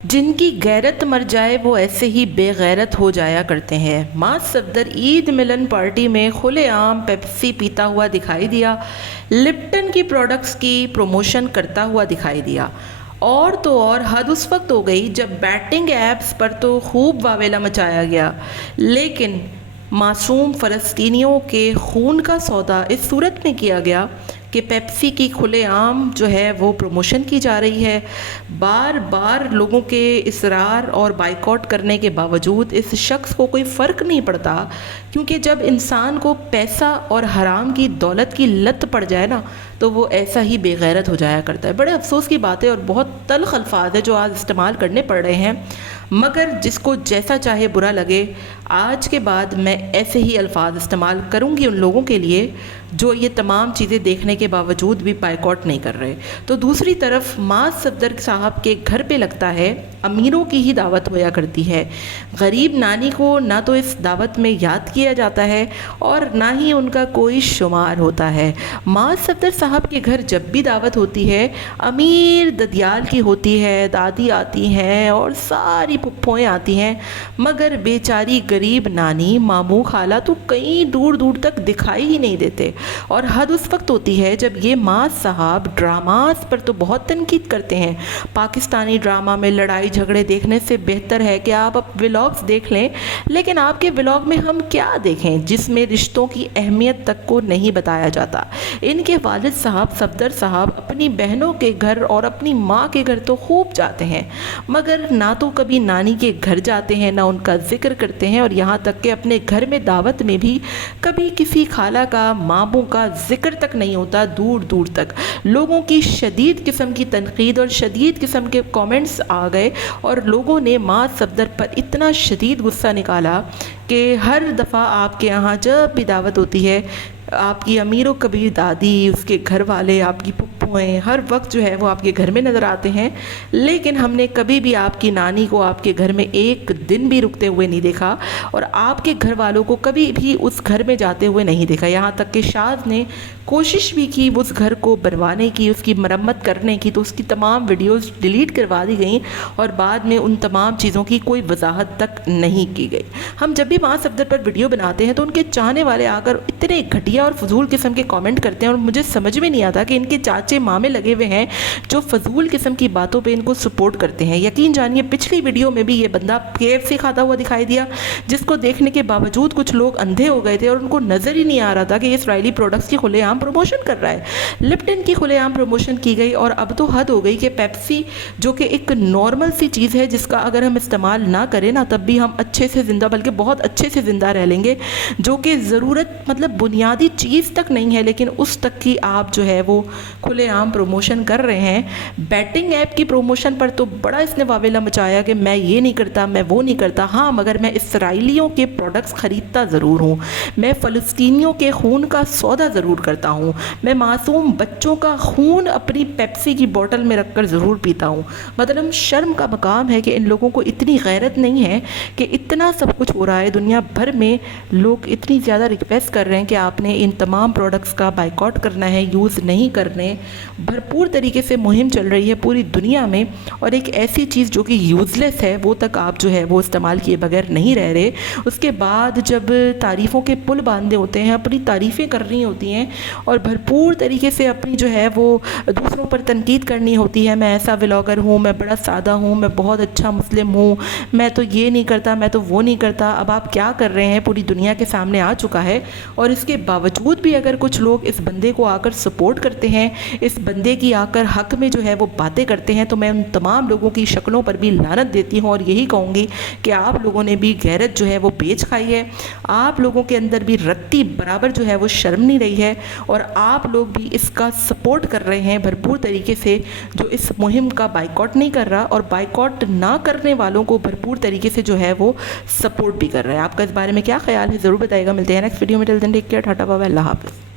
جن کی غیرت مر جائے وہ ایسے ہی بے غیرت ہو جایا کرتے ہیں۔ معاذ صفدر عید ملن پارٹی میں کھلے عام پیپسی پیتا ہوا دکھائی دیا، لپٹن کی پروڈکٹس کی پروموشن کرتا ہوا دکھائی دیا۔ اور تو اور حد اس وقت ہو گئی جب بیٹنگ ایپس پر تو خوب واویلا مچایا گیا، لیکن معصوم فلسطینیوں کے خون کا سودا اس صورت میں کیا گیا کہ پیپسی کی کھلے عام جو ہے وہ پروموشن کی جا رہی ہے۔ بار بار لوگوں کے اصرار اور بائیکاٹ کرنے کے باوجود اس شخص کو کوئی فرق نہیں پڑتا، کیونکہ جب انسان کو پیسہ اور حرام کی دولت کی لت پڑ جائے نا تو وہ ایسا ہی بے غیرت ہو جایا کرتا ہے۔ بڑے افسوس کی باتیں اور بہت تلخ الفاظ ہیں جو آج استعمال کرنے پڑ رہے ہیں، مگر جس کو جیسا چاہے برا لگے، آج کے بعد میں ایسے ہی الفاظ استعمال کروں گی ان لوگوں کے لیے جو یہ تمام چیزیں دیکھنے کے باوجود بھی بائیکاٹ نہیں کر رہے۔ تو دوسری طرف معاذ صفدر صاحب کے گھر پہ لگتا ہے امیروں کی ہی دعوت ہویا کرتی ہے، غریب نانی کو نہ تو اس دعوت میں یاد کیا جاتا ہے اور نہ ہی ان کا کوئی شمار ہوتا ہے۔ معاذ صفدر صاحب کے گھر جب بھی دعوت ہوتی ہے، امیر ددیال کی ہوتی ہے، دادی آتی ہیں اور ساری پھپھوئیں آتی ہیں، مگر بیچاری غریب نانی ماموں خالہ تو کہیں دور دور تک دکھائی ہی نہیں دیتے۔ اور حد اس وقت ہوتی ہے جب یہ معاذ صاحب ڈراماز پر تو بہت تنقید کرتے ہیں۔ پاکستانی ڈرامہ میں لڑائی جھگڑے دیکھنے سے بہتر ہے کہ آپ ولاگز دیکھ لیں، لیکن آپ کے ولاگ میں ہم کیا دیکھیں جس میں رشتوں کی اہمیت تک کو نہیں بتایا جاتا۔ ان کے والد صاحب صفدر صاحب اپنی بہنوں کے گھر اور اپنی ماں کے گھر تو خوب جاتے ہیں، مگر نہ تو کبھی نانی کے گھر جاتے ہیں، نہ ان کا ذکر کرتے ہیں، اور یہاں تک کہ اپنے گھر میں دعوت میں بھی کبھی کسی خالہ کا ماموں کا ذکر تک نہیں ہوتا۔ دور دور تک لوگوں کی شدید قسم کی تنقید اور شدید قسم کے کامنٹس آ گئے اور لوگوں نے معاذ صفدر پر اتنا شدید غصہ نکالا کہ ہر دفعہ آپ کے یہاں جب بھی دعوت ہوتی ہے، آپ کی امیروں کبھی دادی، اس کے گھر والے، آپ کی پھپھوئیں ہر وقت جو ہے وہ آپ کے گھر میں نظر آتے ہیں، لیکن ہم نے کبھی بھی آپ کی نانی کو آپ کے گھر میں ایک دن بھی رکتے ہوئے نہیں دیکھا اور آپ کے گھر والوں کو کبھی بھی اس گھر میں جاتے ہوئے نہیں دیکھا۔ یہاں تک کہ شاذ نے کوشش بھی کی اس گھر کو بنوانے کی، اس کی مرمت کرنے کی، تو اس کی تمام ویڈیوز ڈیلیٹ کروا دی گئیں اور بعد میں ان تمام چیزوں کی کوئی وضاحت تک نہیں کی گئی۔ ہم جب بھی معاذ صفدر پر ویڈیو بناتے ہیں تو ان کے چاہنے والے آ کر اتنے گھٹیا اور فضول قسم کے کامنٹ کرتے ہیں اور مجھے سمجھ میں نہیں آتا کہ ان کے چاچے مامے لگے ہوئے ہیں جو فضول قسم کی باتوں پہ ان کو سپورٹ کرتے ہیں۔ یقین جانیے پچھلی ویڈیو میں بھی یہ بندہ KFC کھاتا ہوا دکھائی دیا، جس کو دیکھنے کے باوجود کچھ لوگ اندھے ہو گئے تھے اور ان کو نظر ہی نہیں آ رہا تھا کہ یہ اسرائیلی پروڈکٹس کی کھلے عام پروموشن کر رہا ہے۔ لپٹن کی کھلے عام پروموشن کی گئی اور اب تو حد ہو گئی کہ پیپسی جو کہ ایک نارمل سی چیز ہے جس کا اگر ہم استعمال نہ کریں نا تب بھی ہم اچھے سے زندہ، بلکہ بہت اچھے سے زندہ رہ لیں گے، جو کہ ضرورت مطلب بنیادی چیز تک نہیں ہے، لیکن اس تک کی آپ جو ہے وہ کھلے عام پروموشن کر رہے ہیں۔ بیٹنگ ایپ کی پروموشن پر تو بڑا اس نے واویلا مچایا کہ میں یہ نہیں کرتا، میں وہ نہیں کرتا، ہاں مگر میں اسرائیلیوں کے پروڈکٹس خریدتا ضرور ہوں، میں فلسطینیوں کے خون کا سودا ضرور کرتا ہوں، میں معصوم بچوں کا خون اپنی پیپسی کی بوٹل میں رکھ کر ضرور پیتا ہوں۔ مطلب شرم کا مقام ہے کہ ان لوگوں کو اتنی غیرت نہیں ہے کہ اتنا سب کچھ ہو رہا ہے دنیا بھر میں، لوگ اتنی زیادہ ریکویسٹ کر رہے ہیں کہ آپ نے ان تمام پروڈکٹس کا بائیکاٹ کرنا ہے، یوز نہیں کرنے، بھرپور طریقے سے مہم چل رہی ہے پوری دنیا میں، اور ایک ایسی چیز جو کہ یوز لیس ہے وہ تک آپ جو ہے وہ استعمال کیے بغیر نہیں رہ رہے۔ اس کے بعد جب تعریفوں کے پل باندھے ہوتے ہیں، اپنی تعریفیں کرنی ہوتی ہیں اور بھرپور طریقے سے اپنی جو ہے وہ دوسروں پر تنقید کرنی ہوتی ہے، میں ایسا ولاگر ہوں، میں بڑا سادہ ہوں، میں بہت اچھا مسلم ہوں، میں تو یہ نہیں کرتا، میں تو وہ نہیں کرتا، اب آپ کیا کر رہے ہیں پوری دنیا کے سامنے آ چکا ہے۔ اور اس کے باوجود بھی اگر کچھ لوگ اس بندے کو آ کر سپورٹ کرتے ہیں، اس بندے کی آ کر حق میں جو ہے وہ باتیں کرتے ہیں، تو میں ان تمام لوگوں کی شکلوں پر بھی لعنت دیتی ہوں اور یہی کہوں گی کہ آپ لوگوں نے بھی غیرت جو ہے وہ بیچ کھائی ہے، آپ لوگوں کے اندر بھی رتی برابر جو ہے وہ شرم نہیں رہی ہے، اور آپ لوگ بھی اس کا سپورٹ کر رہے ہیں بھرپور طریقے سے، جو اس مہم کا بائیکاٹ نہیں کر رہا اور بائیکاٹ نہ کرنے والوں کو بھرپور طریقے سے جو ہے وہ سپورٹ بھی کر رہا ہے۔ آپ کا اس بارے میں کیا خیال ہے ضرور بتائیے گا۔ ملتے ہیں نیکسٹ ویڈیو میں، till then take care, tata bye bye, Allah حافظ۔